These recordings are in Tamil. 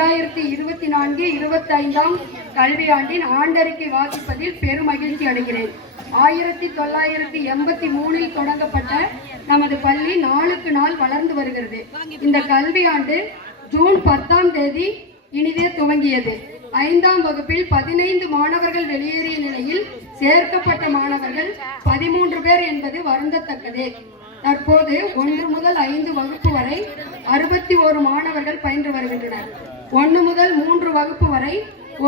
2024-25 கல்வியாண்டின் ஆண்டறிக்கை வாசிப்பதில் பெருமகிழ்ச்சி அடைகிறேன். 1983 தொடங்கப்பட்ட நமது பள்ளி நாளுக்கு நாள் வளர்ந்து வருகிறது. இந்த கல்வியாண்டு ஜூன் 10ஆம் தேதி இனிதே துவங்கியது. 5ஆம் வகுப்பில் 15 மாணவர்கள் வெளியேறிய நிலையில் சேர்க்கப்பட்ட மாணவர்கள் 13 பேர் என்பது வருந்தத்தக்கதே. தற்போது 1 முதல் 5 வகுப்பு வரை 61 மாணவர்கள் பயின்று வருகின்றனர். 1 முதல் 3 வகுப்பு வரை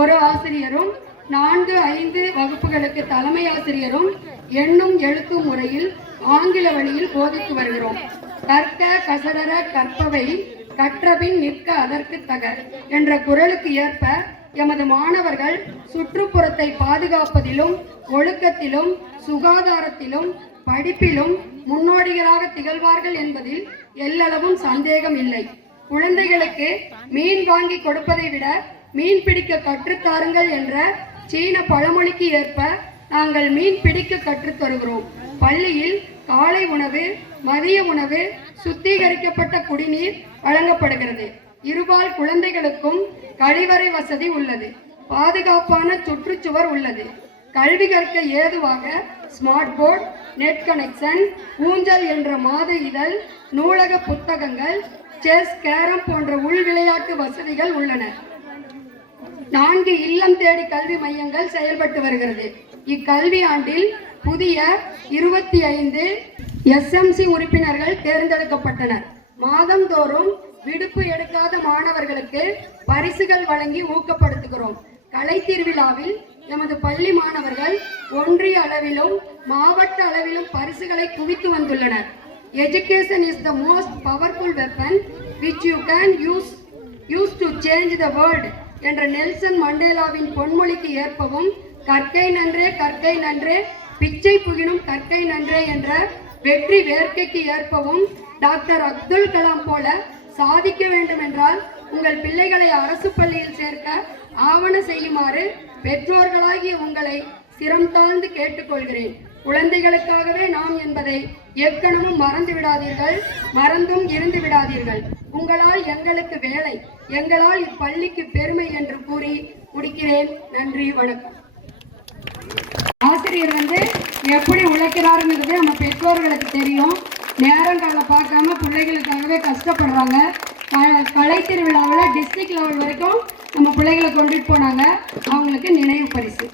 ஒரு ஆசிரியரும் 4, 5 வகுப்புகளுக்கு தலைமை ஆசிரியரும் எண்ணும் எழுத்தும் முறையில் ஆங்கில வழியில் போதித்து வருகிறோம். கற்க கசடர கற்பவை கற்றபின் நிற்க அதற்கு தக என்ற குரலுக்கு ஏற்ப எமது மாணவர்கள் சுற்றுப்புறத்தை பாதுகாப்பதிலும் ஒழுக்கத்திலும் சுகாதாரத்திலும் படிப்பிலும் முன்னோடிகளாக திகழ்வார்கள் என்பதில் எல்லளவும் சந்தேகம் இல்லை. குழந்தைகளுக்கு மீன் வாங்கி கொடுப்பதை விட மீன் பிடிக்க கற்றுத்தாருங்கள் என்ற சீன பழமொழிக்கு ஏற்ப நாங்கள் மீன் பிடிக்க கற்றுத் தருகிறோம். பள்ளியில் காலை உணவு, மதிய உணவு, சுத்திகரிக்கப்பட்ட குடிநீர் வழங்கப்படுகிறது. இருபால் குழந்தைகளுக்கும் கழிவறை வசதி உள்ளது. பாதுகாப்பான சுற்றுச்சுவர் உள்ளது. கல்வி கற்க ஏதுவாக ஸ்மார்ட் போர்டு, நெட் கனெக்ஷன், ஊஞ்சல் என்ற மாத இதழ், நூலக புத்தகங்கள், செஸ், கேரம் போன்ற உள் விளையாட்டு வசதிகள் உள்ளன. 4 இல்லம் தேடி கல்வி மையங்கள் செயல்பட்டு வருகிறது. இக்கல்வி ஆண்டில் புதிய 25 SMC உறுப்பினர்கள் தேர்ந்தெடுக்கப்பட்டனர். மாதந்தோறும் விடுப்பு எடுக்காத மாணவர்களுக்கு பரிசுகள் வழங்கி ஊக்கப்படுத்துகிறோம். கலை திருவிழாவில் எமது பள்ளி மாணவர்கள் ஒன்றிய அளவிலும் மாவட்ட அளவிலும் பரிசுகளை குவித்து வந்துள்ளனர். Education is the most powerful weapon which you can use to change the world என்ற நெல்சன் மண்டேலாவின் பொன்மொழிக்கு ஏற்பவும் கற்கை நன்றே கற்கை நன்றே பிச்சை புகினும் கற்கை நன்றே என்ற வெற்றி வேர்க்கைக்கு ஏற்பவும் டாக்டர் அப்துல் கலாம் போல சாதிக்க வேண்டும் என்றால் உங்கள் பிள்ளைகளை அரசு பள்ளியில் சேர்க்க ஆவண செய்யுமாறு பெற்றோர்களாகிய உங்களை சிரம் தாழ்ந்து கேட்டுக்கொள்கிறேன். குழந்தைகளுக்காகவே நாம் என்பதை எக்கணமும் மறந்து விடாதீர்கள், மறந்தும் இருந்து விடாதீர்கள். உங்களால் எங்களுக்கு வேலை, எங்களால் இப்பள்ளிக்கு பெருமை என்று கூறி முடிக்கிறேன். நன்றி, வணக்கம். ஆசிரியர் எப்படி உழைக்கிறாருங்கிறது நம்ம பெற்றோர்களுக்கு தெரியும். நேரங்காலம் பார்க்காம பிள்ளைகளுக்காகவே கஷ்டப்படுறாங்க. கலை திருவிழாவில் டிஸ்ட்ரிக்ட் லெவல் வரைக்கும் நம்ம பிள்ளைகளை கொண்டுட்டு போனாங்க. அவங்களுக்கு நினைவு பரிசு.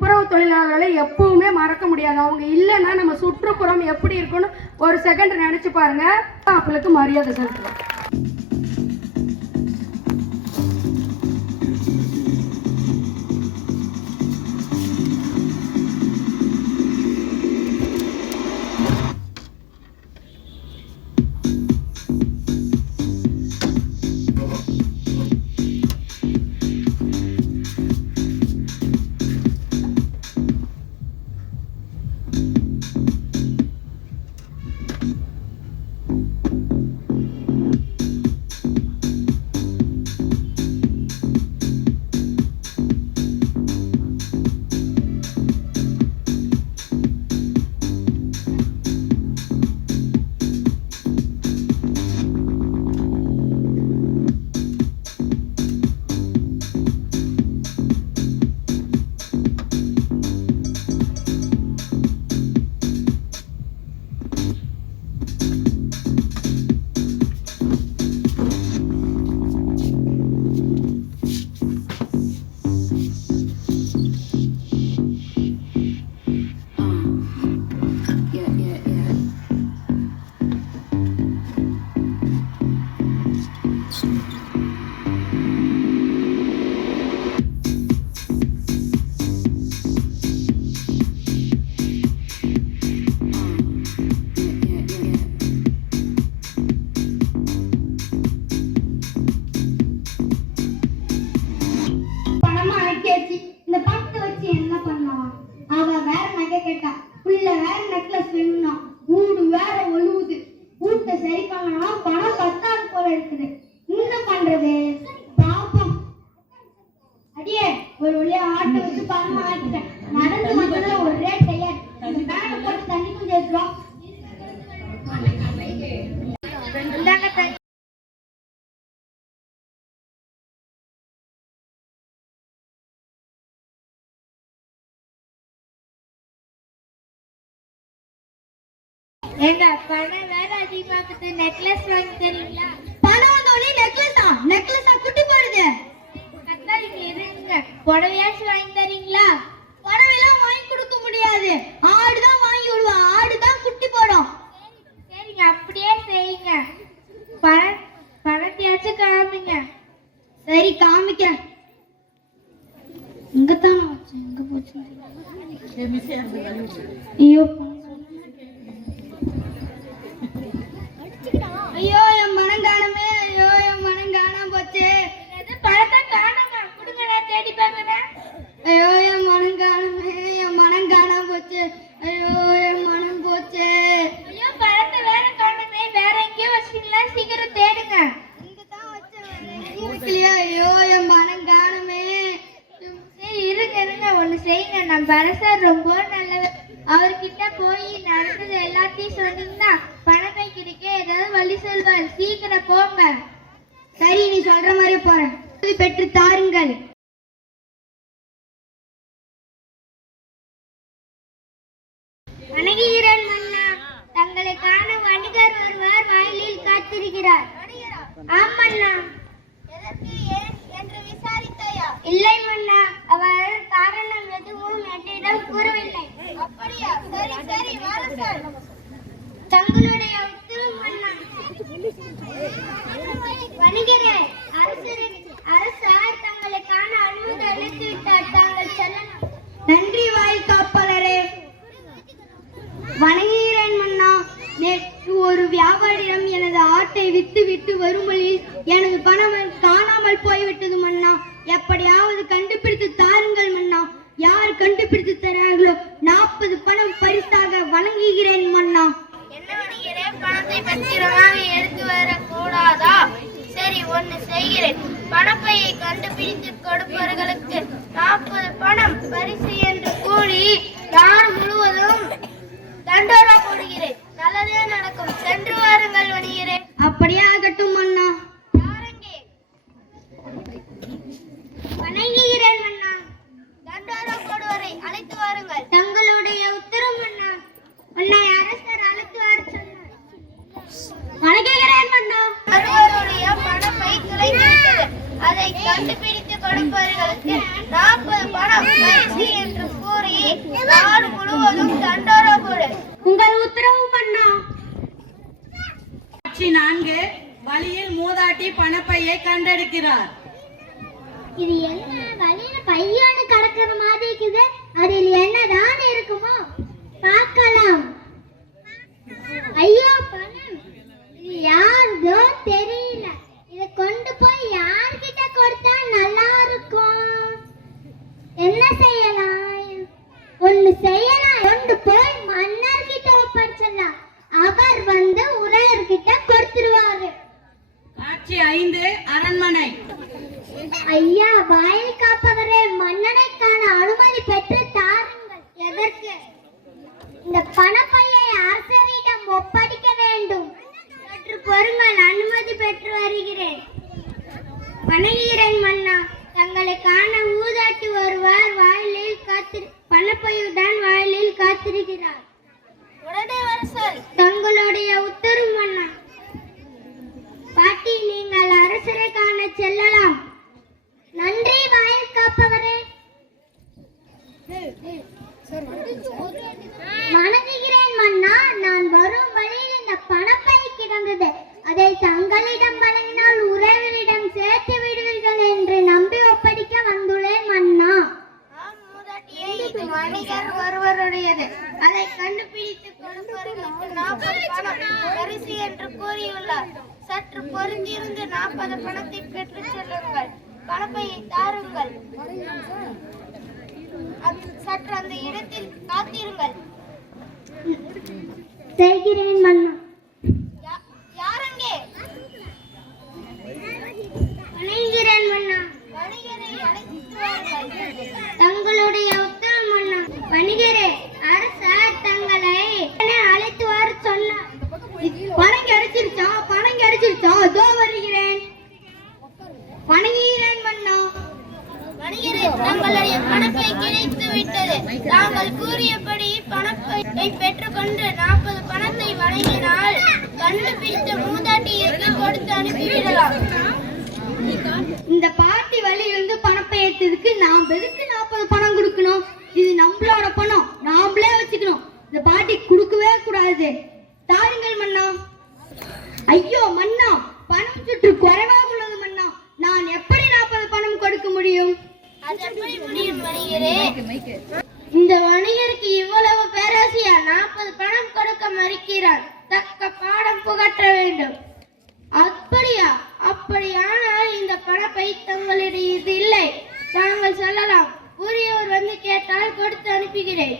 துப்புரவு தொழிலாளர்களை எப்பவுமே மறக்க முடியாது. அவங்க இல்லைன்னா நம்ம சுற்றுப்புறம் எப்படி இருக்குன்னு ஒரு செகண்ட் நினைச்சு பாருங்க. அவங்களுக்கு மரியாதை செலுத்துவோம். கேட்டா புள்ள வேற நெக்லஸ் வேணும்னா ஊடு வேற ஒழுகுது. வீட்டை சரி பண்ணனா பணம் பத்தாது போல இருக்குது. என்ன பண்றது? பாப்பா ஆட்டை வச்சு பணமா ஆக்கிட்டேன். நடந்து வந்ததுல ஒரே டயர். இந்த பேனை போட்டு தண்ணி கொஞ்சம் எடுத்துரும். எங்க பணம் வேற அதிகமாகுது. நெக்லஸ் வாங்கி தரீங்களா? பணம் வந்தோடனே நெக்லஸா குட்டி போடுது. கத்தாரிங்க இருங்க, புடவையாச்சும் வாங்கி தரீங்களா? புடவைலாம் வாங்கி கொடுக்க முடியாது. ஆடுதான் வாங்கி விடுவா. ஆடுதான் குட்டி போடும். சரிங்க, அப்படியே செய்யுங்க. பணத்தையாச்சும் காமிங்க. சரி காமிக்க. இங்கதான் வச்சேன். எங்க போச்சு? ஐயோ ஐயோ என் மனம் காணமே. ஐயோ என் மனம் காணாம போச்சு. பணத்தை காணாம கொடுங்க, நான் தேடி பார்க்கறேன். ஐயோ என் மனம் காணமே. என் மனம் காணாம போச்சு. ஐயோ என் மனம் போச்சு. ஐயோ, பணத்தை வேற காணுமே. வேற எங்கேயோ வச்சிட்டீங்களா? சீக்கிரம் தேடுங்க. இங்கதான் வச்சேன். ஐயோ என் மனம் காணமே. சரி இருங்க, ஒண்ணு செய்யுங்க. நம்ம அரசர் ரொம்ப நல்லவர். அவர்கிட்ட போய் நடந்தது எல்லாத்தையும் சொன்னீங்கன்னா பணம் வைக்கிறீங்க ஏதாவது வழி சொல்வார். சீக்கிரம் போங்க. சரி நீ சொல்ற மாதிரி போறேன். பெற்று தாருங்கள். வணங்குகிறேன் மன்னா. தங்களை காண வணிகர் ஒருவர் வயலில் காத்திருக்கிறார். ஆம் மன்னா. என்று விசாரித்தாயா? இல்லை மன்னா, அவர் காரணம் எதுவும் என்னிடம் கூறவில்லை. அப்படியா? சரி சரி, வர சொல். தங்களுடைய உத்தரவு மன்னா. வணிகரே, அரசர் தங்களை காண அனுமதி அளித்து விட்டார். தாங்கள் செல்லலாம். நன்றி வாயில் காப்பாளரே. வணங்குகிறேன் மன்னா. நேற்று ஒரு வியாபாரியிடம் எனது ஆட்டை விட்டு வரும் வழியில் எனது பணம் காணாமல் போய்விட்டது மன்னா. எப்படியாவது கண்டுபிடித்து தாருங்கள் மன்னா. யார் கண்டுபிடித்து தரார்களோ 40 பணம் பரிசாக வணங்குகிறேன் மன்னா. என்ன வணிகரே, பணத்தை பத்திரமாக எடுத்து வர கூடாதா? சரி, ஒன்னு செய்கிறேன். பணப்பையை கண்டுபிடித்து கொடுப்பவர்களுக்கு 40 பணம் பரிசு என்று கூறி நாள் முழுவதும் தண்டோரா போடுகிறேன். நல்லதே நடக்கும். சென்று வாருங்கள் வணிகரே. அப்படியே ஆகட்டும் மன்னா. யாரங்கே? வணங்குகிறேன் மன்னா. தண்டோரா போடுவரை அழைத்து வாருங்கள். தங்களுடைய உத்தரவு மன்னா. உன்னை அரசர் அழைத்து வர சொன்னார். வணங்குகிறேன் மன்னா. ஒருவருடைய பணப்பை துளைத்துவிட்டது. அதை கண்டுபிடித்து கொடுப்பவர்களுக்கு 40 பணம் பரிசு என்று கூறி நாடு முழுவதும் தண்டோரா போடு. உங்கள் உத்தரவு மன்னா. 4 வழியில் மூதாட்டி பணப்பையை கண்டெடுக்கிறார். இது என்ன வழியில பையனு கடக்கிற மாதிரி இருக்குது? அதில் என்னதான் இருக்குமோ பார்க்கலாம். ஐயோ பணம், இது யாருதோ தெரியல. இதை கொண்டு போய் யார்கிட்ட கொடுத்தா நல்லா இருக்கும்? என்ன செய்யலாம்? ஒண்ணு செய்யலாம். கொண்டு போய் மன்னர் கிட்ட ஒப்படைச்சிடலாம். அவர் வந்து உரையர்கிட்ட கொடுத்துருவாரு. காட்சி 5 அரண்மனை. ஐயா, வாயில் காப்பவரே, மன்னனைக்கான அனுமதி பெற்று தாருங்கள். எதற்கு? இந்த பணப்பையை அரசரிடம் ஒப்படைக்க வேண்டும். சற்று பொறுங்கள், அனுமதி பெற்று வருகிறேன். வணங்குகிறேன் மன்னா. தங்களை காண ஊதாட்டி ஒருவர் வாயிலில் பணப்பையுடன் வாயிலில் காத்திருக்கிறார். உடனே வர சொல். தங்களுடைய உத்தரவு மன்னா. பாட்டி, நீங்கள் அரசரை காண செல்லலாம். நன்றி வாயில் காப்பவரே. வணங்குகிறேன் மன்னா. நான் வரும் வழியில் இந்த பணப்பை கிடந்தது. அதை தங்களிடம் வழங்கினால் உறவினரிடம் சேர்த்து விடுவீர்கள் என்று நம்பி ஒப்படைக்க வந்துள்ளேன் மன்னா. வணிகர் ஒருவருடையது. அதை கண்டுபிடித்து கொடுப்பவர்களுக்கு 40 பணம் பரிசு என்று கூறியுள்ளார். சற்று பொருந்திருந்து 40 பணத்தை பெற்று செல்லுங்கள். பணப்பையை தாருங்கள். சற்று அந்த இடத்தில் காத்திருங்கள். செய்கிறேன் மன்னா. யாரங்கே? வணங்குகிறேன் மன்னா. வணிகரை அழைத்து வாருங்கள். தங்கள் வணிகரே, தங்களுடைய பணப்பை கிடைத்து விட்டது. தாங்கள் கூறியபடி பணப்பை பெற்றுக்கொண்டு 40 பணத்தை வழங்கினால் கண்டுபிடித்த மூதாட்டியருக்கு கொடுத்து அனுப்பிவிடலாம். இந்த பாட்டி வழியிலிருந்து பணப்பை ஏற்றதுக்கு நாம் எதுக்கு 40 பணம் கொடுக்கணும்? இது நம்மளோட பணம், நாமளே வச்சுக்கணும். இந்த பாட்டி கொடுக்கவே கூடாது. தாருங்கள் மன்னா. ஐயோ மன்னா, பணம் சுற்று குறைவாக உள்ளது மன்னா. நான் எப்படி 40 பணம் கொடுக்க முடியும்? அது எப்படி முடியும் வணிகரே? இந்த வணிகருக்கு இவ்வளவு பேராசையா? 40 பணம் கொடுக்க மறுக்கிறார். தக்க பாடம் புகற்ற வேண்டும். அப்படியா? அப்படியானால் இந்த பணப்பை தங்களிடையே இது இல்லை. தாங்கள் சொல்லலாம். உரியவர் வந்து கேட்டால் கொடுத்து அனுப்புகிறேன்.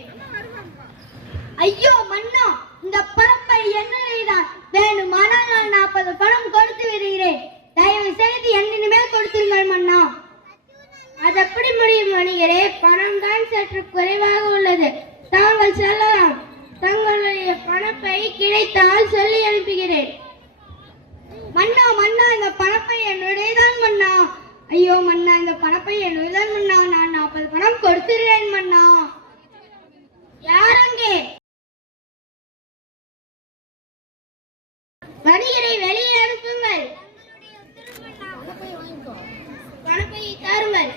ஐயோ மன்னா, இந்த பணப்பை என்னதான் வேணுமானால் நான் 40 பணம் கொடுத்து விடுகிறேன். தயவு செய்து என்னிடமே கொடுத்துருங்கள் மன்னா. அது எப்படி முடியும் வணிகரே? பணம் தான் சற்று குறைவாக உள்ளது. தாங்கள் சொல்லலாம். தங்களுடைய பணப்பை கிடைத்தால் சொல்லி அனுப்புகிறேன். மன்னா மன்னா, இந்த பணப்பை என்னுடையதான் மன்னா. ஐயோ மன்னா, இந்த பணப்பை என்னுடையதான் மன்னா. நான் 40 பணம் கொடுத்துடுறேன் மன்னா. யாரங்கே? வணிகரை வெளியே அனுப்புங்கள். பணப்பையை தாருங்கள்.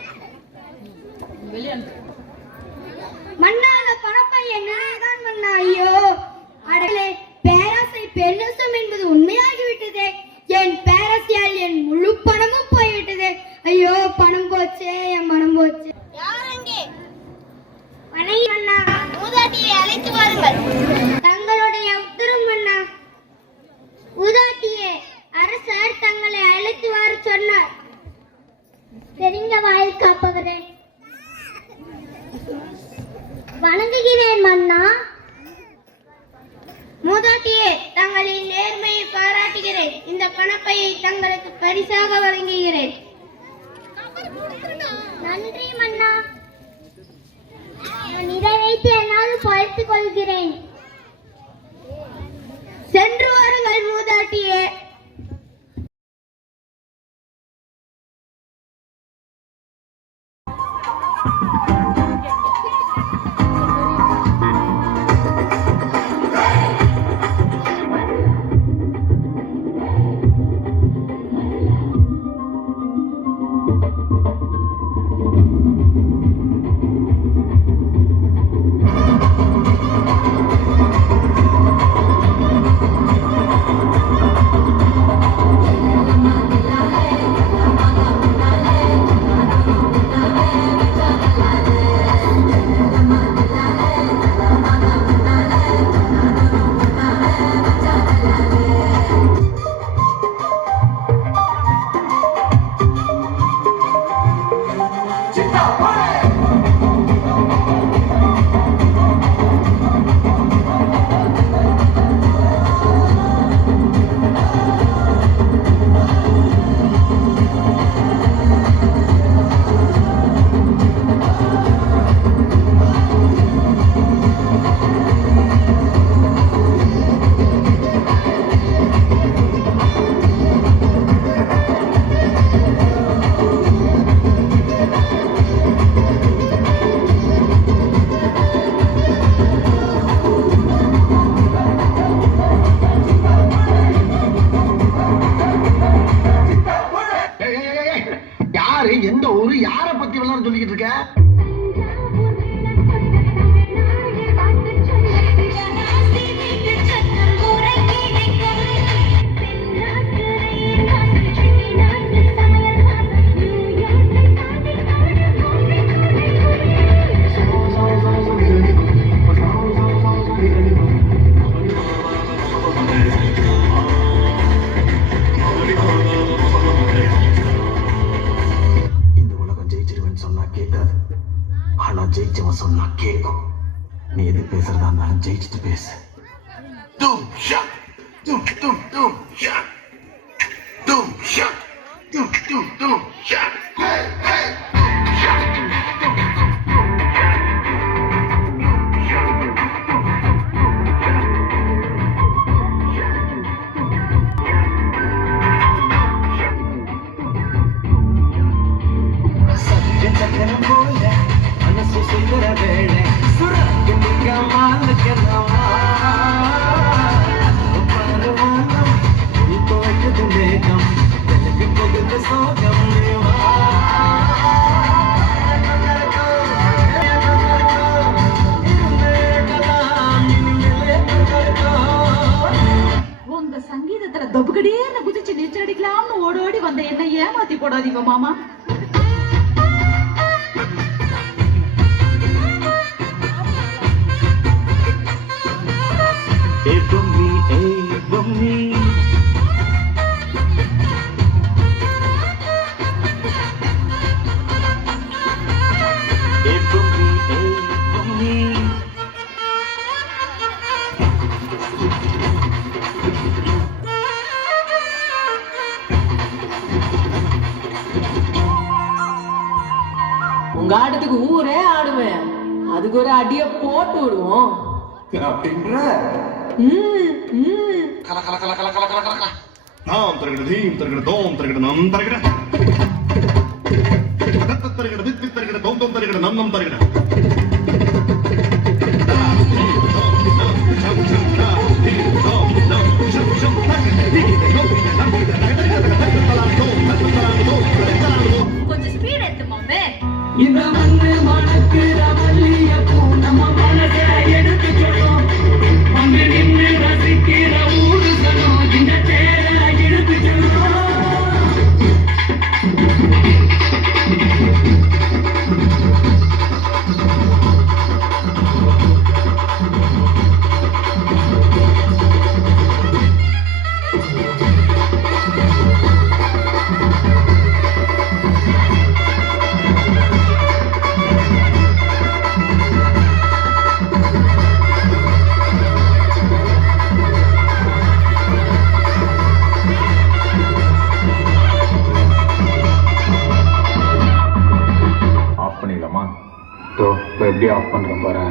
மன்னா, இந்த பணப்பை என்னுடையதான் மன்னா. ஐயோ அடலே, பேராசை பெருநசம் என்பது உண்மையாகிவிட்டதே. என் பேராசையால் என் முழு பணமும் போய்விட்டது. ஐயோ, பணம் போச்சே, என் மனம் போச்சு. யாரங்கே? வணங்கி மன்னா. மூதாட்டியை அழைத்து வாருங்கள். தங்களுடைய உத்தரவு மன்னா. மூதாட்டியே, அரசர் தங்களை அழைத்து வர சொன்னார். தெரிந்த வாயில் காப்பவரே, வணங்குகிறேன் மன்னா. மூதாட்டியே, தங்களின் நேர்மையை பாராட்டுகிறேன். இந்த பணப்பையை தங்களுக்கு பரிசாக வழங்குகிறேன். நன்றி மன்னா. நான் இதை வைத்து என்னால் பழித்துக் கொள்கிறேன். சென்று வாருங்கள் மூதாட்டியே. எந்த ஊரு யார பத்தி விளையாட சொல்லிக்கிட்டு இருக்க? ஜெயிச்சவன் சொன்னா கேட்கும். நீ எது பேசுறதா இருந்தாலும் ஜெயிச்சுட்டு பேசு. தும் ஷக் தும் தும் தும் ஷக் தும் ஷக் தும் தும் தும் ஷக் ஹே ஹே ஷக் தும் தும் தூங்குற வேளை சுரக்கு நிக்க மாலுக்கென்னவா பருவானம் தோட்டது மேகம் எனக்கு போகுது சோகம் உங்க சங்கீதத்துல தொபுகடியே குதிச்சு நீச்சல் அடிக்கலாம்னு ஓடோடி வந்த என்ன ஏமாத்தி போடாதீங்க மாமா. உங்க ஆட்டத்துக்கு ஊரே ஆடுவேன், அதுக்கு ஒரு அடிய போட்டு விடுவோம் அப்படின்ற கல கல கல கல கல கல கல கல நாம் தரகட தீம் தரகட தோம் தரகட நம் தரகட தத்த தரகட தித்தி தரகட தோம் தோம் தரகட நம் நம் தரகட கொஞ்சம் ஸ்பீட் எடுத்து மாமே. இந்த மண்ணு மணக்குற மல்லிகைப்பூ நம்ம மனசை எடுத்து சொல்லும், அங்கு நின்று ரசிக்கிற ஊரு சொல்லும், இந்த தேரை எடுத்து சொல்லும். ஆஃப் பண்ணிடலாமா? இப்போ எப்படி ஆஃப் பண்ணுறேன் பாரு.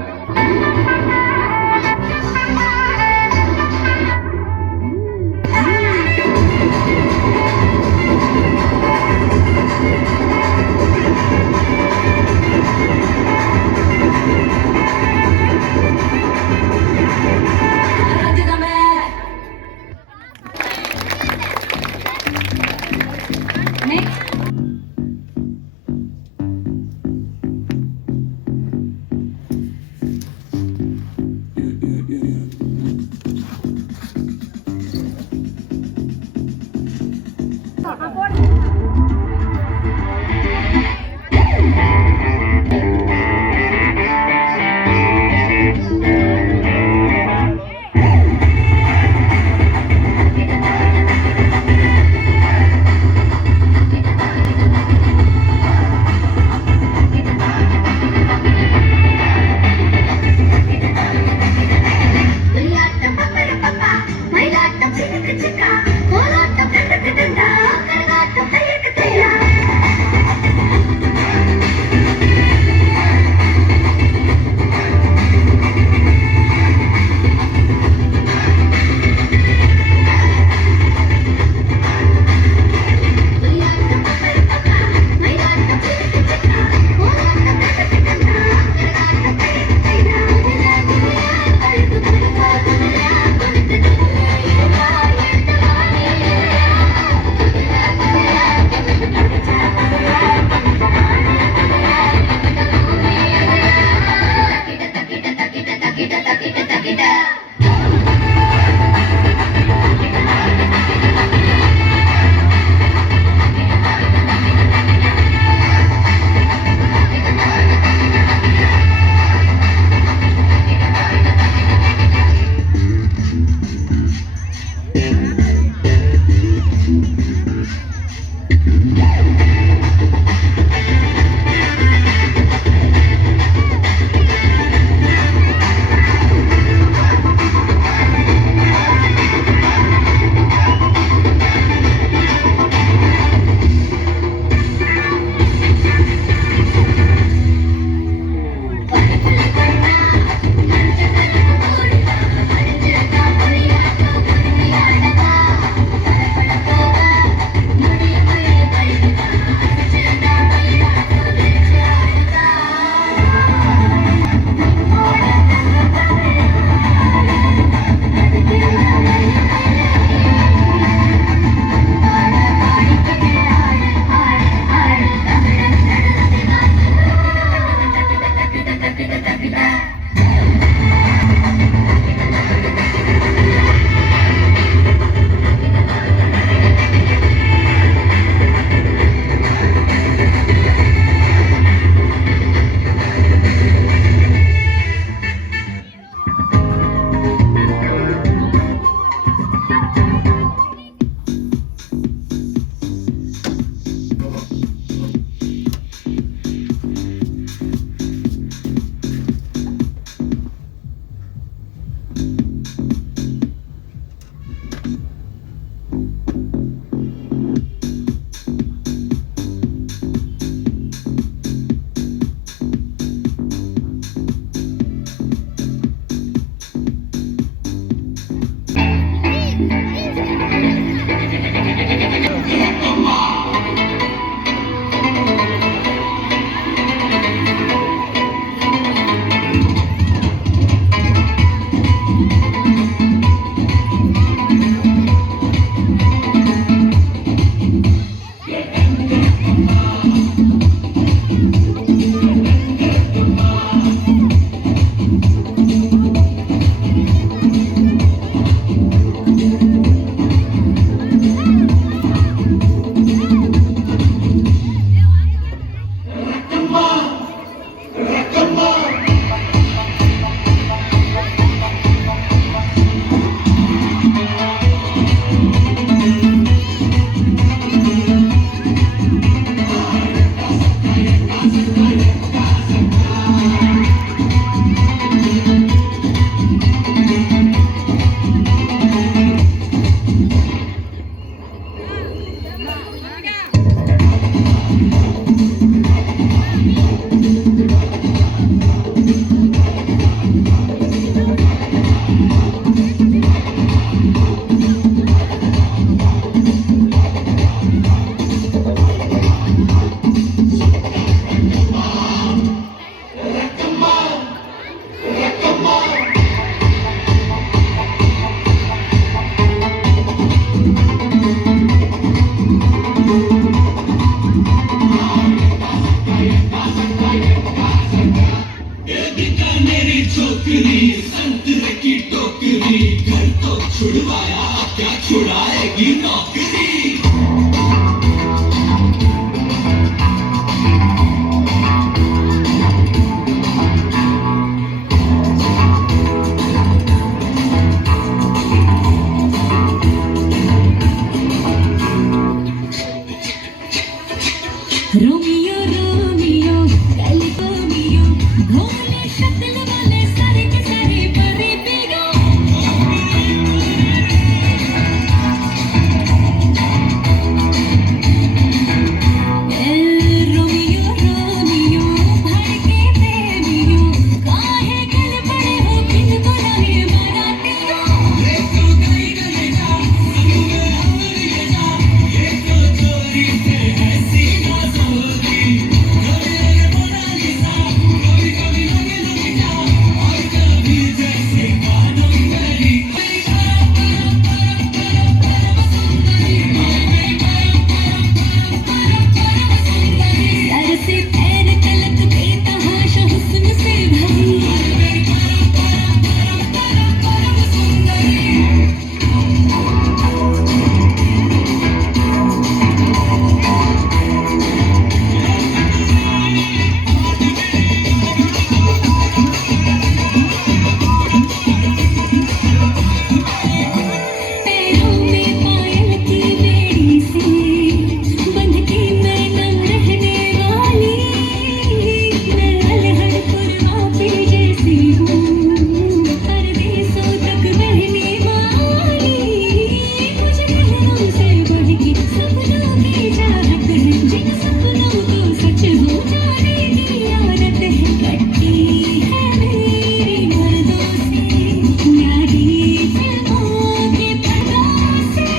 रोमियो रोमियो कैलिफोर्नियो भोले शक्ल वाले सारे के सारे परे पियो रोमियो रोमियो भड़के प्रेमियो काहे गल पड़े हो बिन बुलाए मराठियों ये तो गई गले जा ले जा ये तो चोरी से ऐसी ना सोगी कभी लगे मोनालिसा कभी कभी लगे लगे जा और कभी जैसे कादम्बरी सर से पैर तलक बेतहाशा हुस्न से भरी पैरों में पायल की बेड़ी से बंध के मैं नम रहने वाली मैं अलहड़ पुरवा पे जैसी हूँ परदेसों तक बहने वाली मुझे लहरों से बढ़ के सपनों की चाहत है जिन सपनों को सच हो जाने की आदत है कटी है मेरी मर्दों से न्यारी फिल्मों के पर्दों से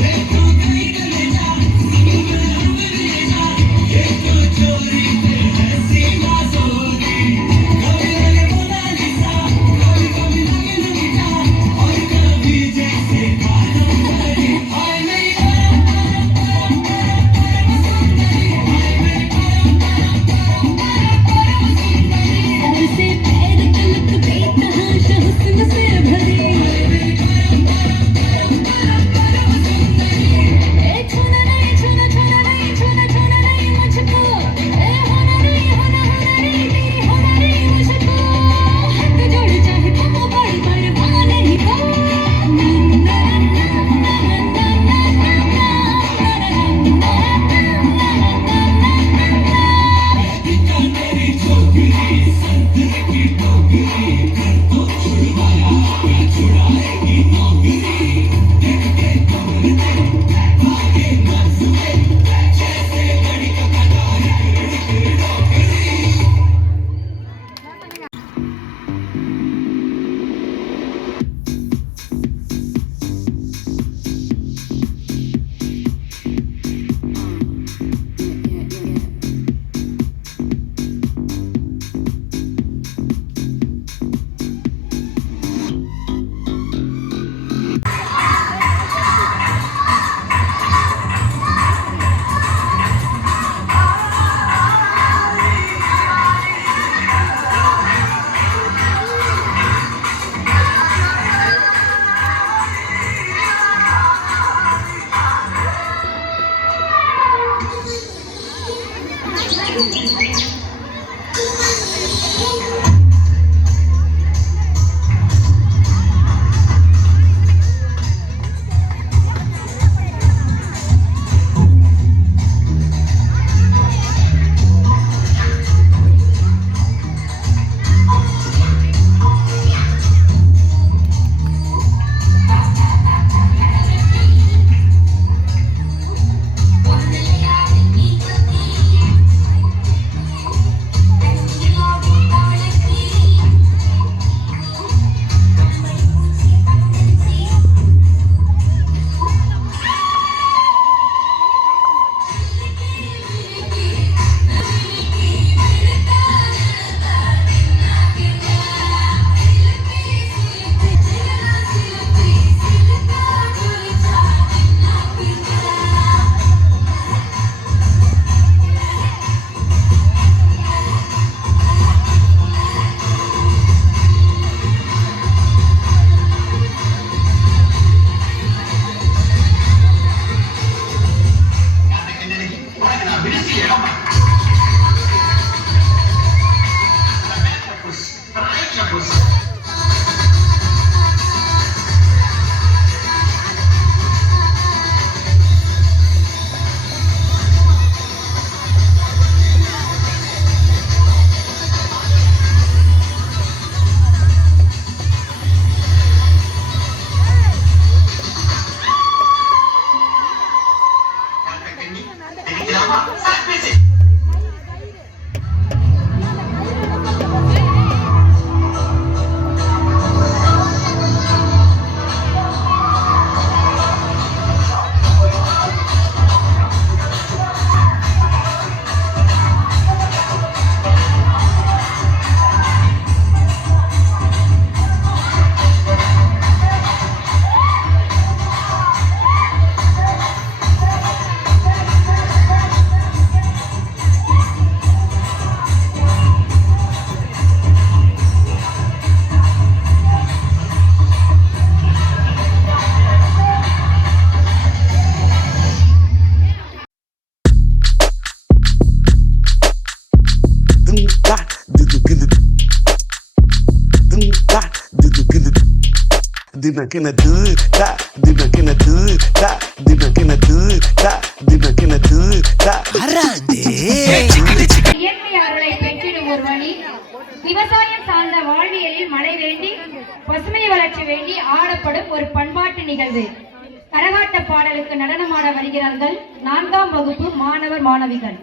ये तो गई गले जा ले जा ये तो चोरी से ऐसी ना सोगी कभी लगे मोनालिसा कभी कभी लगे लगे जा और कभी जैसे कादम्बरी हाय मेरी सर से पैर तलक बेतहाशा हुस्न से भरी छूना नहीं छूना छूना नहीं छूना छूना नहीं मुझको होना नहीं तेरी होना नहीं मुझको हाथ जोड़ चाहे तो बड़ी परवाह नहीं हो இயற்கை அருளை பெற்றிடும் ஒரு வழி. விவசாயம் சார்ந்த வாழ்வியலில் மழை வேண்டி பசுமை வளர்ச்சி வேண்டி ஆடப்படும் ஒரு பண்பாட்டு நிகழ்வு. கரகாட்ட பாடலுக்கு நடனமாட வருகிறார்கள் 4ஆம் வகுப்பு மாணவர் மாணவிகள்.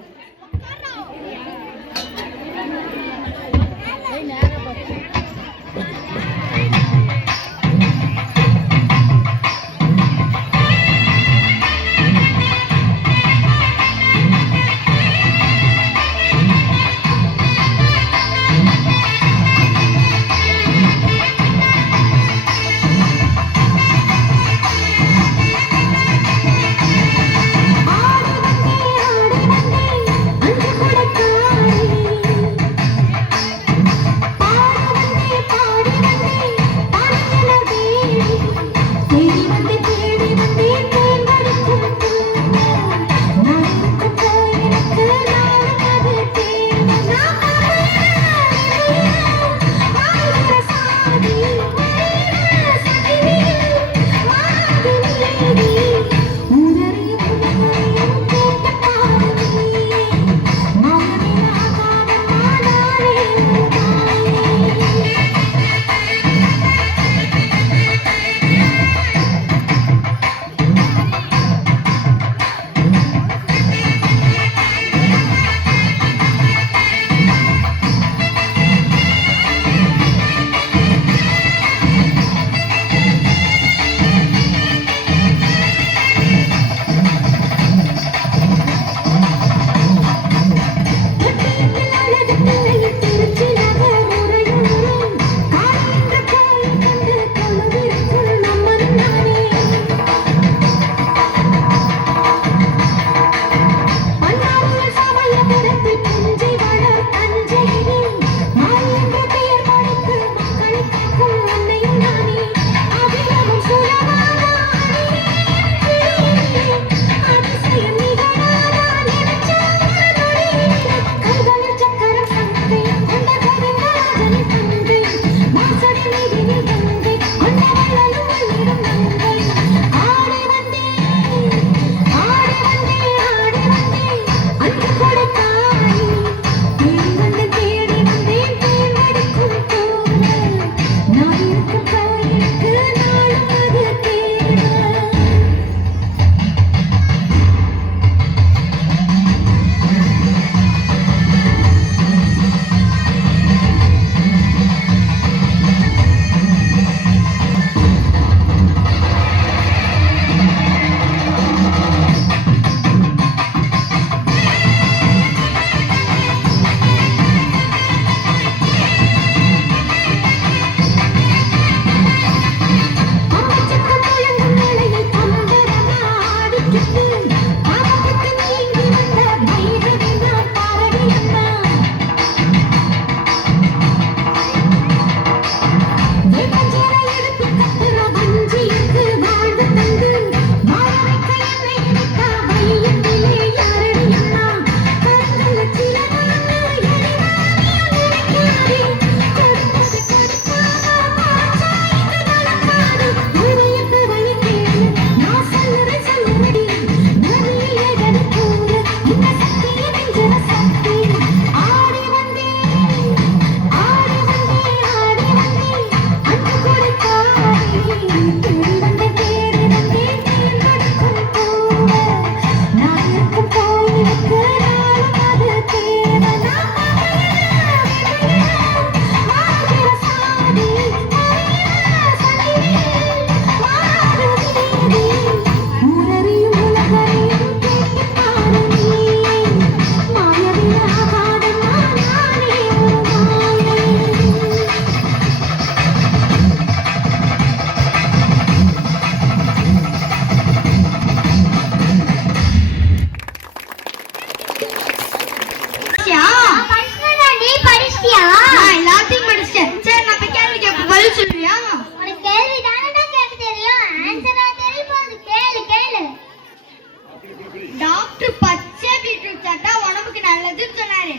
டாக்டர் பச்சை பீட்ரூட் சாப்பிட்டா உடம்புக்கு நல்லதுன்னு சொன்னாரு.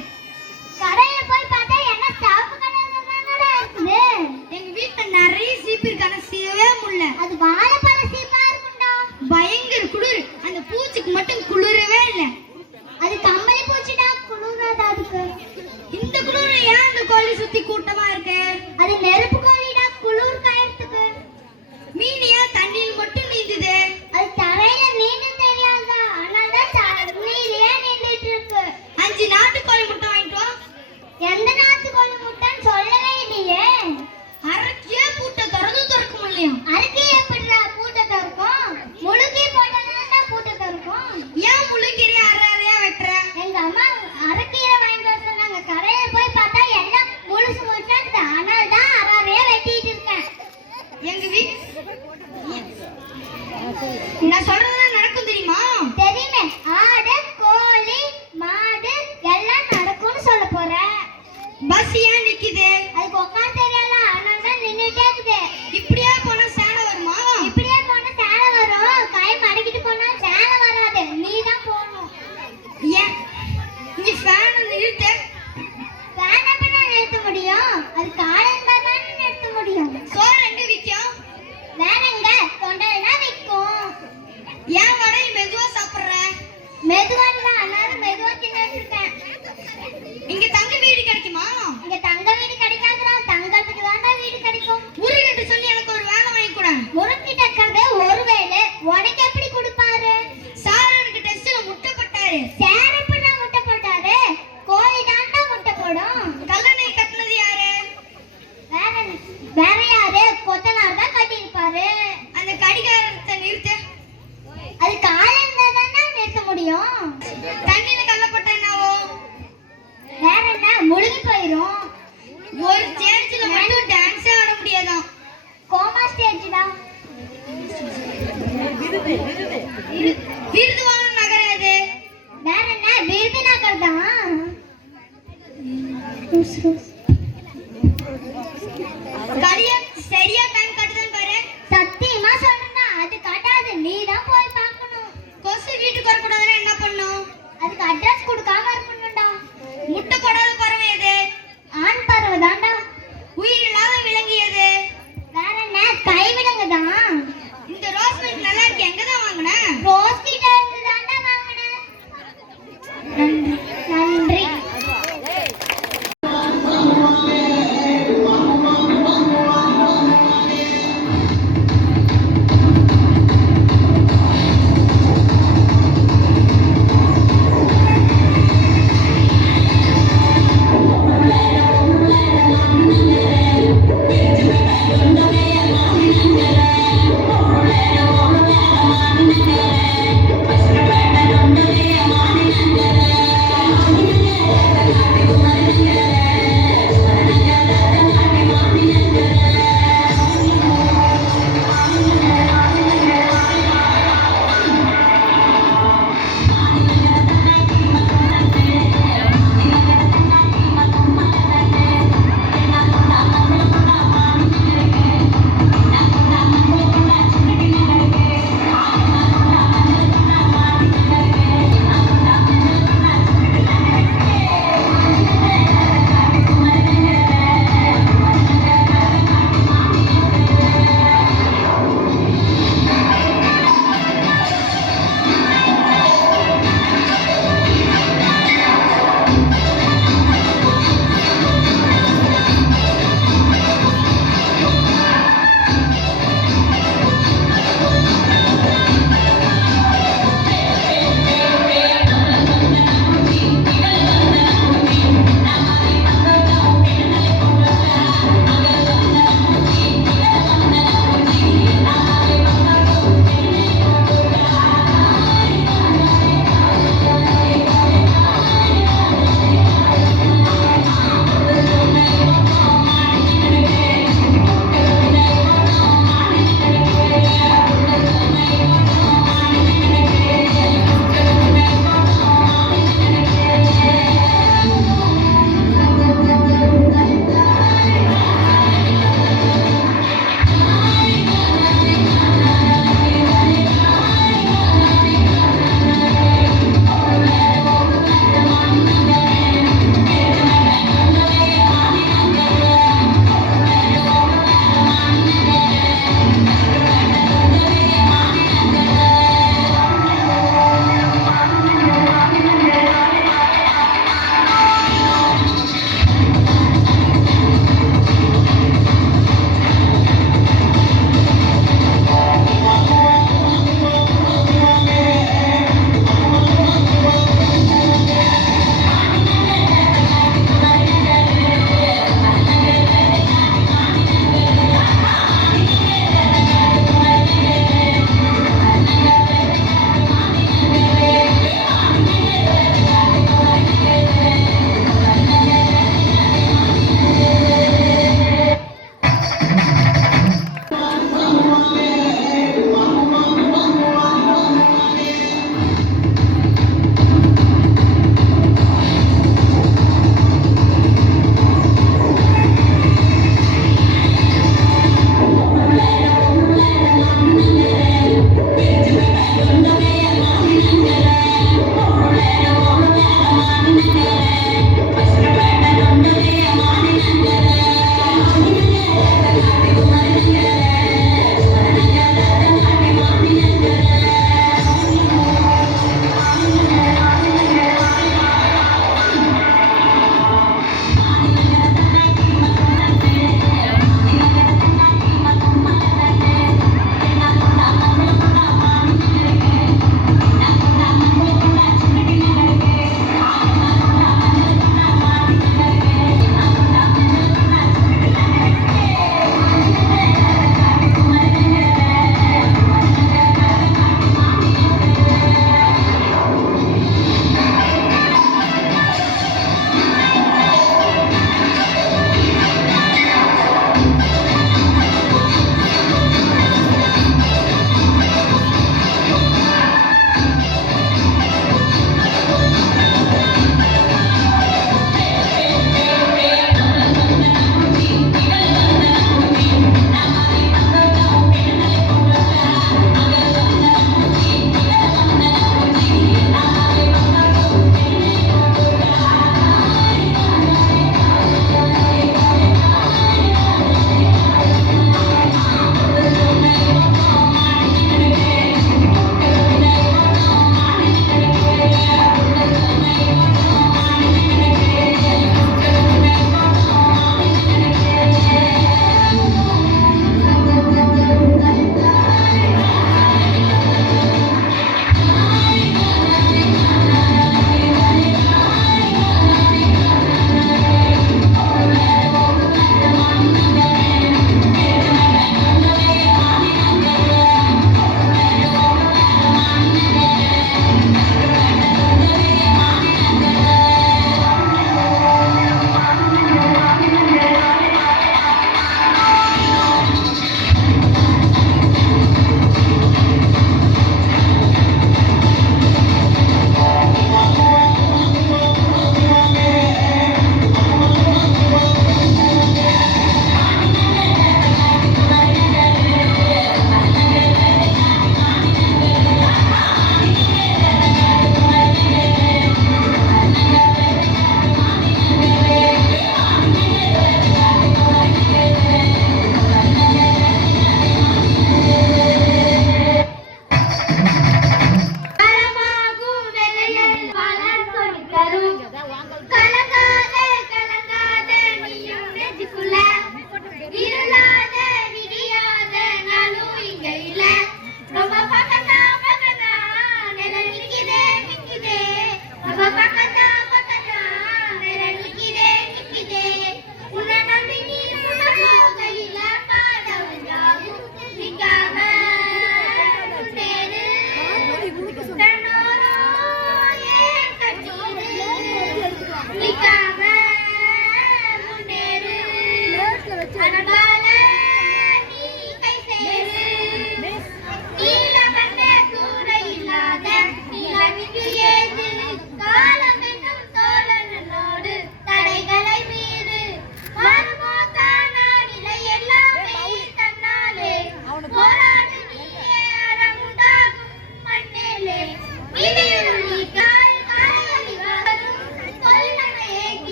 கரையை கோழி சுத்தி கூட்டமா இருக்கு? அது நெருப்பு கோழிடா, குளிர் காயறதுக்கு. மீனியா தண்ணியில் மட்டும் நீந்துது? அது தரையில நீந்த தெரியாதா, அதனால தான் தண்ணியிலேயே நீந்திட்டு இருக்கு. 5 நாட்டுக்கோழி முட்டை வாங்கிட்டு வா. எந்த நாட்டுக்கோழி முட்டைன்னு சொல்லவே இல்லையே. அரக்கியே பூட்டை திறக்க முடியும். அரக்கியே எப்படிடா பூட்டை திறக்கும்? முழுக்கி போட்டா பூட்டை திறக்கும். ஏன் முழுக்கீரை அரையா வெட்டுற? எங்க அம்மா அரக்கீரை வாங்கிட்டு வர சொன்னாங்க. கரையில போய் பார்த்தா எல்லாம் முழுசு முழுசா இருக்கு. அதனால தான் அரையா வெட்டிட்டு இருக்கேன். எங்க நான் சொல்றதெல்லாம் நடக்கும் தெரியுமா? தெரியுமே. ஆடு, கோழி, மாடு எல்லாம் நடக்கும்னு சொல்ல போறேன். பஸ் ஏன் நிக்குது? அதுக்கு உட்காந்து தெரியல, அதனால தான் நின்னுட்டே இருக்குது. இப்படியே போனா சேலை வருமா? இப்படியே போனா சேலை வரும். கை மடக்கிட்டு போனா சேலை வராது, நீ தான் போகணும். ஏன் இங்க ஃபேன் நிறுத்து. ஃபேன் எப்படி நிறுத்த முடியும்? அது காலை இருந்தா தானே நிறுத்த முடியும். சோறு எங்க விற்கும்? வேற எங்க? தொண்டையில விற்கும். ஏன் வடை மெதுவா சாப்பிடுற? மெதுவா இல்ல, அதனால மெதுவா தின்னுட்டு இருக்கேன். இங்க தங்க வீடு கிடைக்குமா? இங்க தங்க வீடு கிடைக்காதுடா, தங்கறதுக்கு தான்டா வீடு கிடைக்கும். முருகிட்ட சொல்லி எனக்கு ஒரு வேலை வாங்கி கொடு. முருகிட்ட இருக்கிறது ஒரு வேலை, உனக்கு எப்படி கொடுப்பாரு? சார் எனக்கு டெஸ்ட்ல முட்டை போட்டாரு. சார் எப்படி முட்டை போட்டாரு? கோழி தான்டா முட்டை போடும். கல்லணை கட்டினது யாரு? வேற யாரு? கொத்தனார் தான் கட்டி இருப்பாரு. அந்த கடிகாரத்தை நிறுத்து. அது கால இருந்தா தானே நிறுத்த முடியும். தண்ணியில கல்ல போட்டா என்னவோ? வேற என்ன, முழுகி போயிரும். ஒரு ஸ்டேஜ்ல மட்டும் டான்ஸே ஆட முடியாதான். கோமா ஸ்டேஜ்டா. விருது வாங்க நகரம் அது. வேற என்ன, விருது நகர் தான். கரியா சரியா டைம் கட்டுதான் பாரு. சத்தியமா சொல்றேன்னா அது கட்டாது, நீ தான் போய் பார்க்கணும். கொசு வீட்டுக்கு வர கூடாதுன்னா என்ன பண்ணும்? அதுக்கு அட்ரஸ் கொடுக்காம இருக்கணும்டா. முட்டை போடாத பறவை எது? ஆண் பறவை தான்டா. உயிர் இல்லாத விலங்கு எது? வேற என்ன, கை விலங்கு தான். இந்த ரோஸ் மில்க் நல்லா இருக்கு, எங்க தான் வாங்குன? ரோஸ் கிட்ட இருந்து தான்டா வாங்குனேன். நன்றி.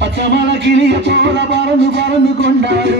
பச்சமல கிளிய போல பறந்து பறந்து கொண்டாடு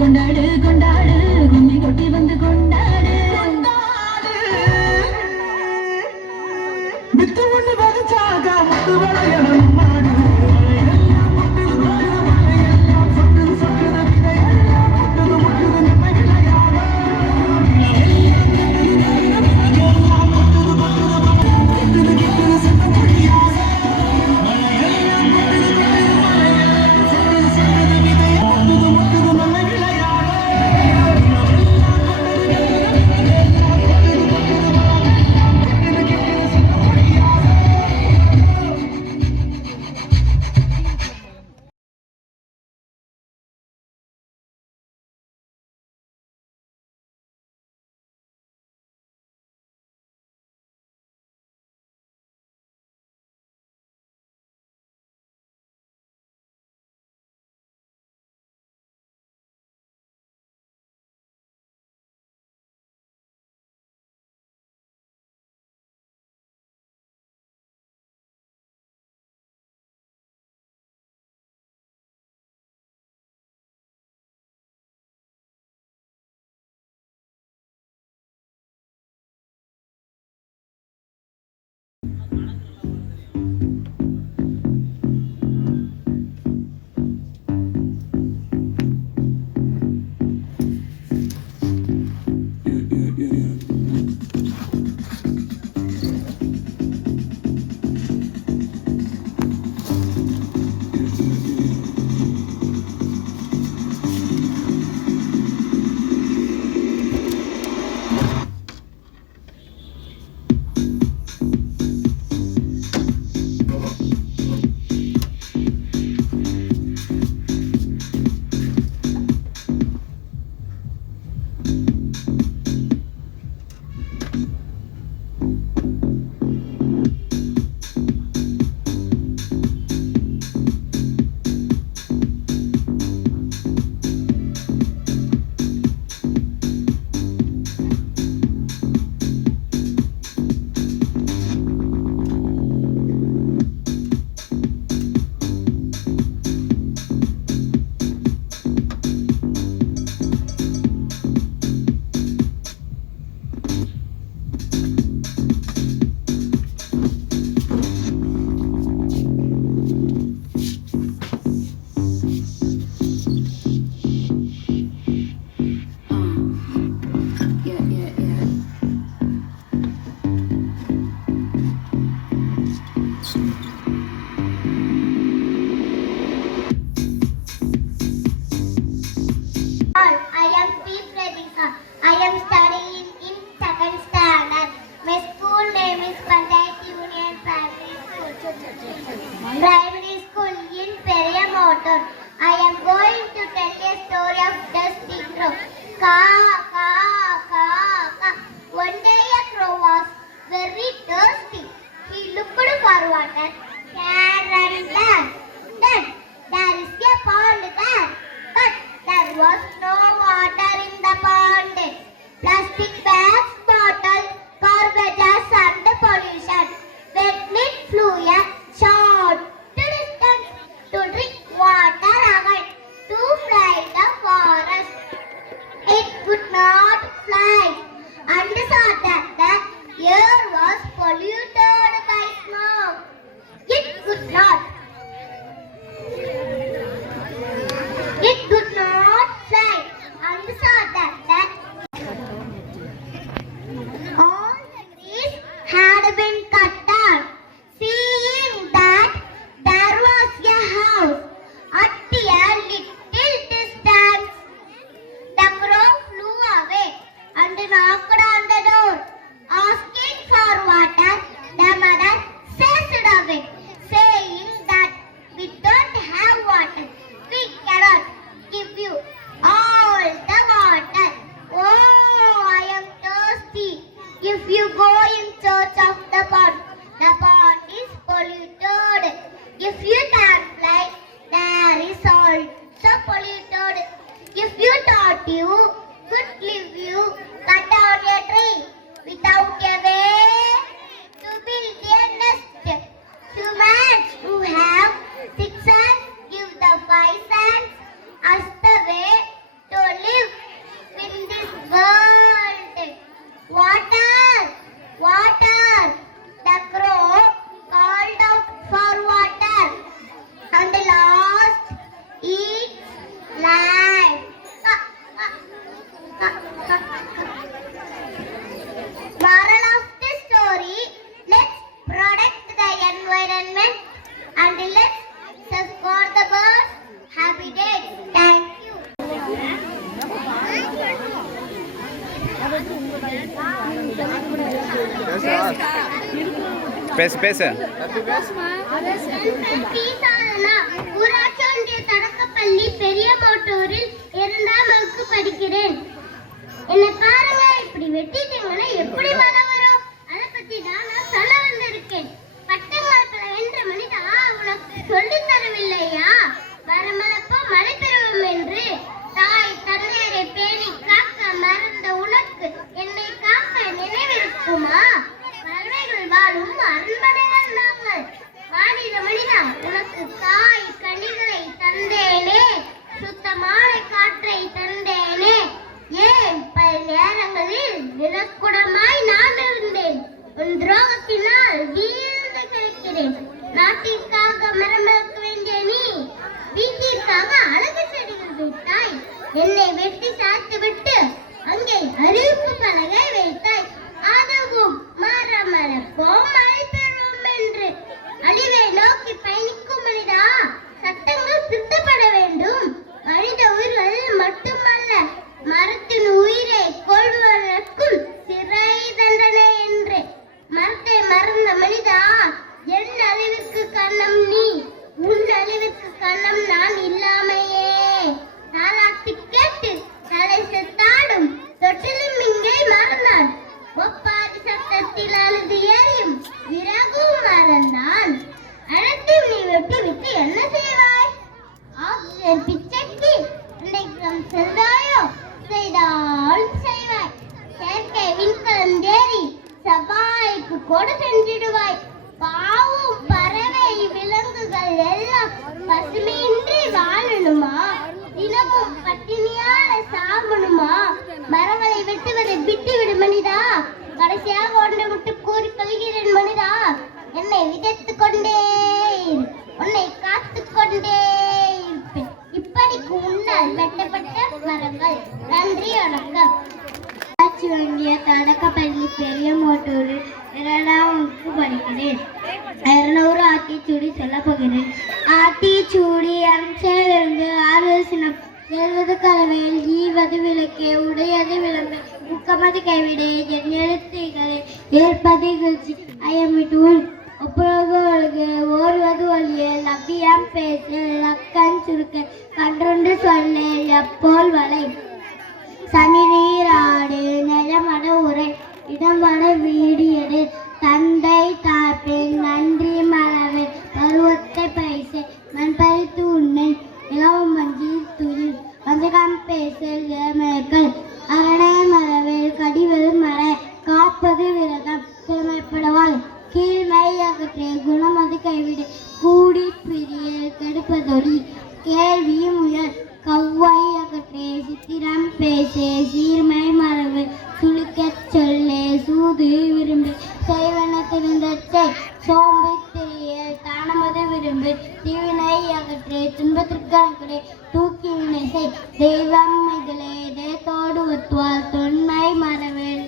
கொண்டாடு கொண்டாடு கும்மி கொட்டி வந்து கொண்டாடு water. I am going to tell a story of Dusty Crow. Caw, caw, caw, caw. One day a crow was very thirsty. He looked for water here and there. Then there is a pond there, but there was no water in the pond. Plastic bags, bottles, garbages and pollution. When it flew a short distance to drink water again, to fly the forest. It could not fly and saw that the air was polluted by smoke. It could not fly and saw that all the trees had been cut down. Seeing that there was a house at a little distance, the crow flew away and knocked on the door. Asking for water, the mother chased away, saying that we don't have water. We cannot give you all the water. Oh, I am thirsty. If you go in search of the pond is polluted. If you can fly, there is also polluted. If you thought you could live, you cut down a tree without a way to build a nest. Humans who have 6 hands give the 5 hands as the way to live in this world. Water, water. The crow called out for water and lost its life. Moral of the story: let's protect the environment and let's support the birds. Happy day. Thank you. ஊராட்சி ஒன்றிய தொடக்கப்பள்ளி பெரிய மோட்டூரில் 2ஆம் வகுப்பு படிக்கிறேன். என்ன பாருங்க, இப்படி வெட்டிட்டீங்கன்னா எப்படி மழை வரும்? அதை பத்தி தான் நான் சொல்ல வந்திருக்கேன். பட்டங்காலத்துல வென்ற மனிதா உனக்கு சொல்லித் தரவில்லையா? வரமளப்போ மழை பெறுவோம் என்று. தாய் தந்தையரை பேணி காக்க மறந்த உனக்கு என்னை காக்க நினைவிருக்குமா? பறவைகள் வாழும் அரண்மனைகள் நாங்கள். வாடின மனிதா, உனக்கு காய் கனிகளை தந்தேனே, சுத்தமான காற்றை தந்தேனே. ஏன் பல நேரங்களில் விலக்குடமாய் நான் இருந்தேன். உன் துரோகத்தினால் வீழ்ந்து கிடக்கிறேன். நாட்டிற்காக மரம் வளர்க்க வேண்டிய நீ வீட்டிற்காக அழகு செடிகள் வைத்தாய். என்னை வெட்டி சாய்த்து விட்டு அங்கே அறிவிப்பு பலகை வைத்தாய். அதுவும் மரம் வளர்ப்போம் மழை பெறுவோம் என்று. அழிவை நோக்கி பயணிக்கும் மனிதா, சட்டங்கள் திருத்தப்பட வேண்டும். மனித உயிர்கள் மட்டுமல்ல, மரத்தின் உயிரை கொள்வதற்கும் சிறை தண்டனை என்று. மரத்தை மறந்த மனிதா, என் அழிவுக்கு காரணம் நீ, உன் அழிவுக்கு காரணம் நான் இல்லாமையே. தாலாட்டு கேட்டு தலை செத்தாடும் தொட்டிலும் இங்கே மறந்தான். ஒப்பாரி சத்தத்தில் அழுது எரியும் விறகும் மறந்தான். அனைத்தும் நீ வெட்டி விட்டு என்ன செய்வாய்? ஆக்சிஜன் பிச்சைக்கு 2 கிராம் செல்வாயோ? செய்தால் செய்வாய். செயற்கை விண்கலம் தேறி சபாய்க்கு கொடு சென்றிடுவாய். பாவும் பறவை விலங்குகள் எல்லாம் பசுமையின்றி வாழணுமா? தினமும் பட்டினியால சாகணுமா? மரங்களை வெட்டுவதை விட்டு விடு மனிதா. கடைசியாக ஒன்றை விட்டு கூறி கொள்கிறேன் மனிதா, என்னை விதைத்துக் கொண்டே இரு, உன்னை காத்துக் கொண்டே இருப்பேன். இப்படிக்கு உன்னால் வெட்டப்பட்ட மரங்கள். நன்றி, வணக்கம். ஊராட்சி ஒன்றிய தொடக்கப்பள்ளி பெரிய மோட்டூரில் 2ஆம் வகுப்பு படிக்கிறேன். 200 ஆத்திச்சூடி சொல்ல போகிறேன். ஆத்திச்சூடி அரசிலிருந்து ஆலோசனம் எழுவது கலவையில் ஈவது விளக்கே உடையது விளம்பு முக்கமது கைவிடை என் எழுத்துக்களை ஏற்பது நிகழ்ச்சி. I am it all. ஒப்புரவு ஒழுகு ஓர்வது ஒழிய லக்கியம் பேசு லக்கன் சுருக்க கன்றொன்று சொல்லு எப்போல் வலை சனிநீராடு நிலமட உரை இடமட வீடியது தந்தை தாப்பின் நன்றி மலவே பருவத்தை பைசை மண் பறித்து உன்னை நிலவும் மஞ்சி துணி வஞ்சகம் பேசு இளமைகள் அரணை மரவேல் கடிவது மர காப்பது விரதம் திறமைப்படவாள் கீழ்மை அகற்றே குணமது கைவிடு கூடி பிரிய கெடுப்பதொழி கேள்வி முயல் கவ்வை அகற்றே சித்திரம் பேசே சீர்மை மரபு சுழிக்கச் சொல்லே சூது விரும்பு செய்வன திருந்தச்சை சோம்பு திரிய தானமது விரும்பு தீவினை அகற்றே துன்பத்திற்கணக்கடே தூக்கி வினை செய் தெய்வம் மிகளே தேத்தோடு ஒத்துவார் தொன்மை மரவேல்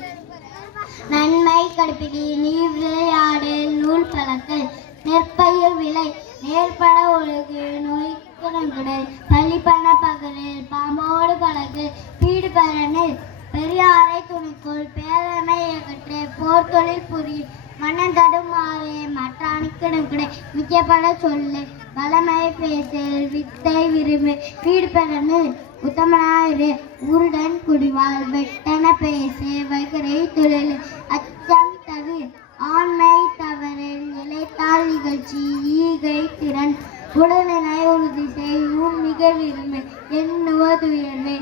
நன்மை கடுப்பிடி நீர் விளையாடு நூல் பழக்கல் நெற்பயிர் விலை நேர்பட ஒழுகு நோய்க்குடல் பள்ளிப்பண பகலில் பாம்போடு பழகு வீடு பரனில் பெரியாரை துணிக்கோள் பேரமை அகற்று போர் தொழில் புரி மன்னன் தடுமாறு மற்றானுக்கிடை மிக்கப்பட சொல்லு வளமை பேசல் வித்தை விரும்பு வீடு பெறனில் உத்தமனாயிரு உருடன் குடிவாள் வெட்டன பேசு வைகரை தொழில் அச்சம் தவிர ஆண்மை தவறில் இலைத்தாள் நிகழ்ச்சி ஈகை திறன் உடலினை உறுதி செய்யும் மிக விரும்பு எண்ணுவது உயர்வு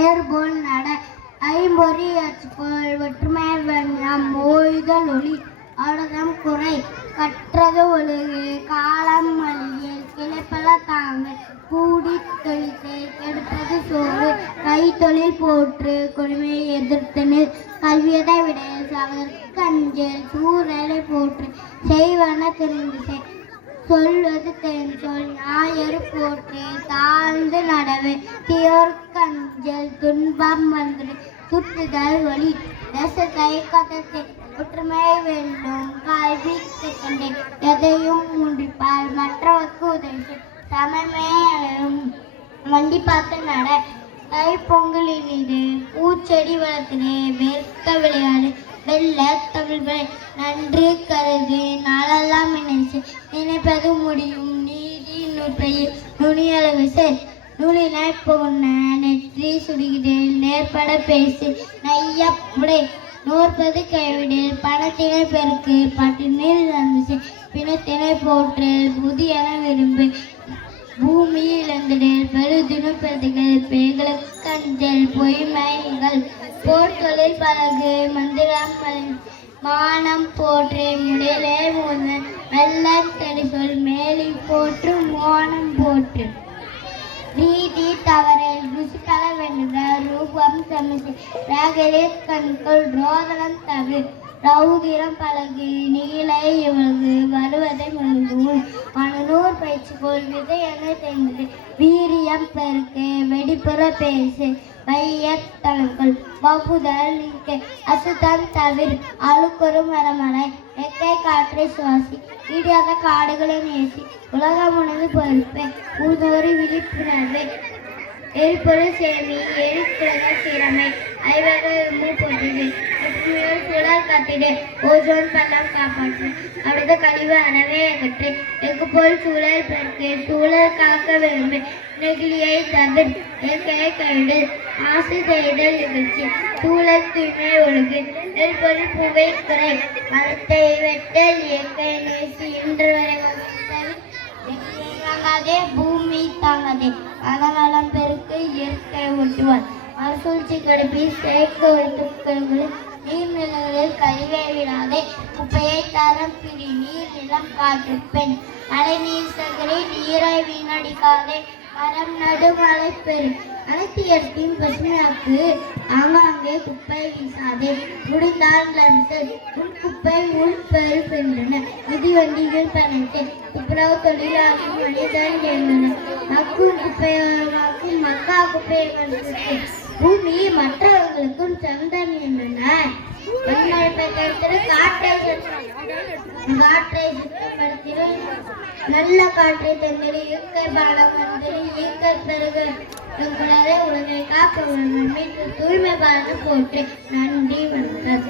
ஏர்போல் நட ஐம்பொறி அச்சுப்போல் ஒற்றுமை வெண்ணம் ஓய்தல் ஒளி ஆடதம் குறை கற்றது ஒழுகு காலம் வழியில் கிளைப்பல தாங்க கூடி தொழித்தை கெடுப்பது சோறு கைத்தொழில் போற்று கொடுமையை எதிர்த்தனில் கல்வியதை விட சவர்க்கஞ்சல் சூழலை போற்று செய்வன தெரிந்து சொல்வது தெரிஞ்சொல் ஞாயிறு போற்று தாழ்ந்து நடவு தீயோர்க்கஞ்சல் துன்பம் வந்து சுற்றுதல் ஒளி தேசத்தை கதத்தை ஒற்றுமை வெல்லும் கல்வி கண்டே எதையும் முன்றிப்பால் மற்றவர்க்கு உதவி சமமே வண்டி பார்த்து நட கை பொங்கலினிது பூச்செடி வளர்த்தினே வேர்க்க விளையாடு வெள்ள தமிழ் நன்று கருது நாளெல்லாம் நினைச்சு நினைப்பது முடியும் நீதி நூற்றையில் நுனியளவு செல் நூலினை போன நெற்றி சுடுகிறேன் நேர்பட பேசு நையப்புடை நோற்பது கைவிடில் பணத்தினை பெருக்கு பட்டினில் வந்துச்சு பிணத்தினை போற்று புதியன விரும்பு பூமி இழந்திடல் பெருதினும் பெருதுகள் பேய்களுக்கு அஞ்சல் பொய்மைகள் போர் தொழில் பழகு மந்திரம் மானம் போற்று முடியலே மூன்று மெல்ல தடி சொல் மேலி போற்று மோனம் போற்று நீதி தவறில் ருசிக்கல வேண்டுத ரூபம் சமைச்சு வேகலே கண்கள் ரோதனம் தவிர ரௌதிரம் பழகு நீலை இவளது வருவதை முழுதும் மனநூர் பயிற்சிக்கோள் விதை என தெரிந்தது வீரியம் பெருக்கு வெடிப்புற பேசு வையத்தனங்கள் வகுதல் நீக்க அசுத்தம் தவிர அழுக்குறு மரமலை எக்கை காற்றை சுவாசி ஈடியாத காடுகளை நேசி உலகம் உணவு பொறுப்பை ஊதோறு விழிப்புணர்வு எரிபொருள் சேமி எரிக்குலக சீரமை ஐவகை பொருள் சுழல் காத்திடு ஓசோன் பள்ளம் காப்பாற்று அடுத்த கழிவு அறவே அகற்று எங்கு போல் சூழல் பெருக்கு சூழல் காக்க விரும்பு நெகிழியை தவிர இயற்கையை கைவிடு ஆசை செய்தல் நிகழ்ச்சி சூழல் தூய்மை ஒழுகு எரிபொருள் புகை குறை மரத்தை வெட்டல் இயற்கை நேசி இன்று வரை தாங்காதே பூமி தாங்காதே மனநலம் பெருக்கு இயற்கை ஒட்டுவார் மறுசூழ்ச்சி கடுப்பி செயற்கை ஒழித்துக்கள் நீர்நிலைகளில் கழிவை விடாதே குப்பையை தரம் பிடி நீர் நிலம் காற்று பெண் மழை நீர் சகரை நீரை வீணடிக்காதே மரம் நடு மழை பெரு அனைத்து இயற்கையும் பசுமையாக்கு ஆங்காங்கே குப்பை வீசாதே முடிந்தால் உன் குப்பை உள் பெரு பெற்றன மிதிவண்டிகள் பணத்தை துப்புரவு தொழிலாக்கும் மனிதன் எழுந்தன மக்கும் குப்பையாக்கும் மக்கா குப்பையை கண்டுபிடித்து பூமி மற்றவர்களுக்கும் சொந்தம் என்றன காற்றை சுத்தப்படுத்திட நல்ல காற்றை தந்திர இயற்கை பாடம் வந்து இயற்கை பெருக உலகை காக்க மீட்டு தூய்மை பாடு போட்டு நன்றி வணக்கம்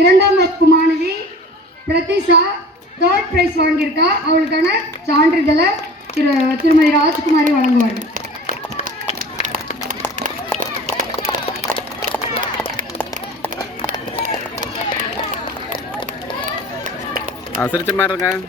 இரண்டாம் வகுப்பு மாணவி பிரதிஷா தேர்ட் பிரைஸ் வாங்கியிருக்கா. அவளுக்கான சான்றிதழை திருமதி ராஜ்குமாரி வழங்குவார்கள். சிரிச்ச மாதிரி இருக்கேன்.